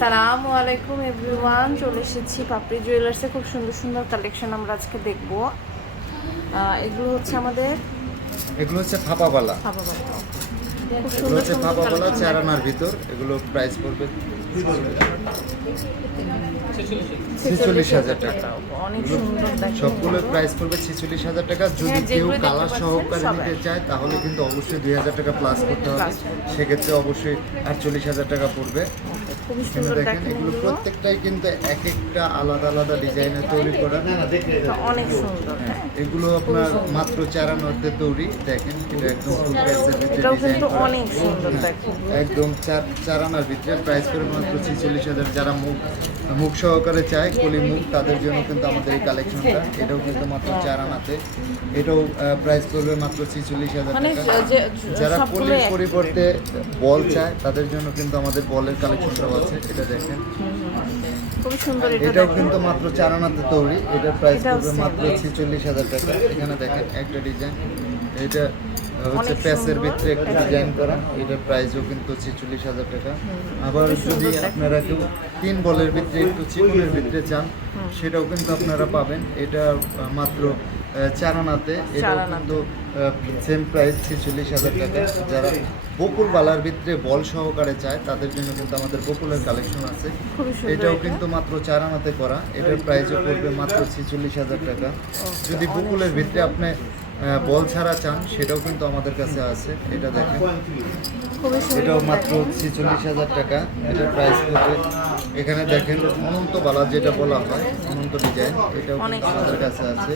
আসসালামু আলাইকুম এভরিওয়ান চলে এসেছি পাপড়ি জুয়েলার্সে খুব সুন্দর সুন্দর কালেকশন আমরা আজকে দেখব। এগুলো হচ্ছে আমাদের এগুলো হচ্ছে ফাপাবালা খুব এগুলো হচ্ছে ফাপাবালা কালেকশন। চারানার ভিতর এগুলো প্রাইস পড়বে ছেচল্লিশ হাজার টাকা। প্রাইস পড়বে ছেচল্লিশ হাজার টাকা। যদি হ্যাঁ, কেউ কালার সহকারে নিতে চায় তাহলে কিন্তু অবশ্যই দুই হাজার টাকা প্লাস করতে হবে। সেক্ষেত্রে অবশ্যই আটচল্লিশ হাজার টাকা পড়বে। দেখেন এগুলো প্রত্যেকটাই কিন্তু এক একটা আলাদা আলাদা ডিজাইনে তৈরি করা। হ্যাঁ এগুলো আপনার মাত্র চারানোতে তৈরি দেখেন এটা একদম ফুল প্রাইসের ভিতরে ডিজাইন করা। অনেক সুন্দর দেখেন একদম চার চারানার ভিতরে প্রাইস করে মাত্র ছেচল্লিশ হাজার যারা মুখ মুখ সহকারে চায় কলি মুখ তাদের জন্য কিন্তু আমাদের এই কালেকশনটা এটাও কিন্তু মাত্র চারানাতে এটাও প্রাইস করবে মাত্র ছেচল্লিশ হাজার মানে টাকা। যারা কলির পরিবর্তে বল চায় তাদের জন্য কিন্তু আমাদের বলের কালেকশনটাও আছে এটা দেখেন। সুন্দর এটাও কিন্তু মাত্র চার আনাতে তৈরি এটার প্রাইস করবে মাত্র। ছেচল্লিশ হাজার টাকা। এখানে দেখেন একটা ডিজাইন এটা হচ্ছে প্যাসের ভিতরে একটু ডিজাইন করা এটার প্রাইসও কিন্তু ছেচল্লিশ হাজার টাকা। আবার যদি আপনারা কেউ তিন বলের ভিতরে একটু চিকনের ভিতরে চান সেটাও কিন্তু আপনারা পাবেন। এটা মাত্র চারানাতে চারানাতে। কিন্তু সেম প্রাইস ছেচল্লিশ হাজার টাকা। যারা বকুল বালার ভিতরে বল সহকারে চায় তাদের জন্য কিন্তু আমাদের বকুলের কালেকশন আছে। এটাও কিন্তু মাত্র চার আনাতে করা। এটার প্রাইসও পড়বে মাত্র ছেচল্লিশ হাজার টাকা। যদি বুকুলের ভিতরে আপনি বল ছাড়া চান সেটাও কিন্তু আমাদের কাছে আছে এটা দেখেন। এটাও মাত্র ছেচল্লিশ হাজার টাকা এটা প্রাইস পড়বে। এখানে দেখেন অনন্ত বালা যেটা বলা হয় অনন্ত ডিজাইন এটাও কিন্তু আমাদের কাছে আছে।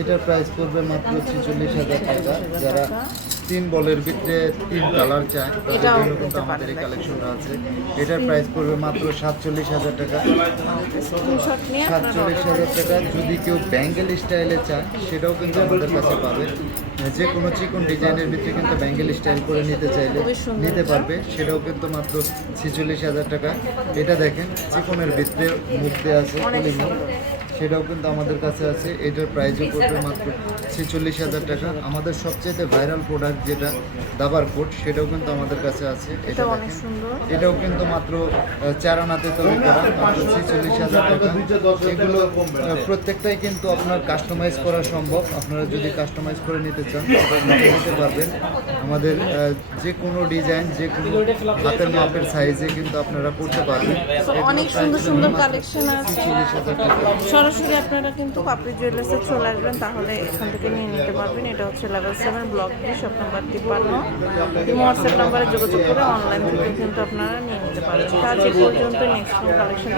এটার প্রাইস পড়বে মাত্র ছেচল্লিশ হাজার টাকা যারা তিন বলের ভিতরে তিন কালার চায় এটাও কিন্তু আমাদের এই কালেকশনটা আছে। এটার প্রাইস পড়বে মাত্র সাতচল্লিশ হাজার টাকা। সাতচল্লিশ হাজার টাকা। যদি কেউ ব্যাঙ্গেল স্টাইলে চায় সেটাও কিন্তু আমাদের কাছে পাবে। যে কোনো চিকন ডিজাইনের ভিতরে কিন্তু ব্যাঙ্গেল স্টাইল করে নিতে চাইলে নিতে পারবে। সেটাও কিন্তু মাত্র ছেচল্লিশ হাজার টাকা। এটা দেখেন চিকনের ভিতরে মুখ দেওয়া আছে সেটাও কিন্তু আমাদের কাছে আছে। এটার প্রাইসও পড়বে মাত্র ছেচল্লিশ হাজার টাকা। আমাদের সবচেয়ে ভাইরাল প্রোডাক্ট যেটা দাবার কোট সেটাও কিন্তু আমাদের কাছে আছে। এটা এটাও অনেক সুন্দর। এটাও কিন্তু মাত্র আহ, চার আনাতে তৈরি করা মাত্র ছেচল্লিশ হাজার টাকা। এগুলো প্রত্যেকটাই কিন্তু আপনার কাস্টমাইজ করা সম্ভব। আপনারা যদি কাস্টমাইজ করে নিতে চান নিতে পারবেন। আমাদের যে কোনো ডিজাইন যে কোনো হাতের মাপের সাইজে কিন্তু আপনারা করতে পারবেন। অনেক সুন্দর সুন্দর কালেকশন আছে। সরাসরি আপনারা কিন্তু পাপড়ি জুয়েলার্সে চলে আসবেন, তাহলে এখান থেকে নিয়ে নিতে পারবেন। এটা হচ্ছে level seven block B shop number তিপ্পান্ন। হোয়াটসঅ্যাপ নাম্বারে যোগাযোগ করে অনলাইন থেকে কিন্তু আপনারা নিয়ে নিতে পারবেন। তার যে পর্যন্ত নেক্সট কালেকশন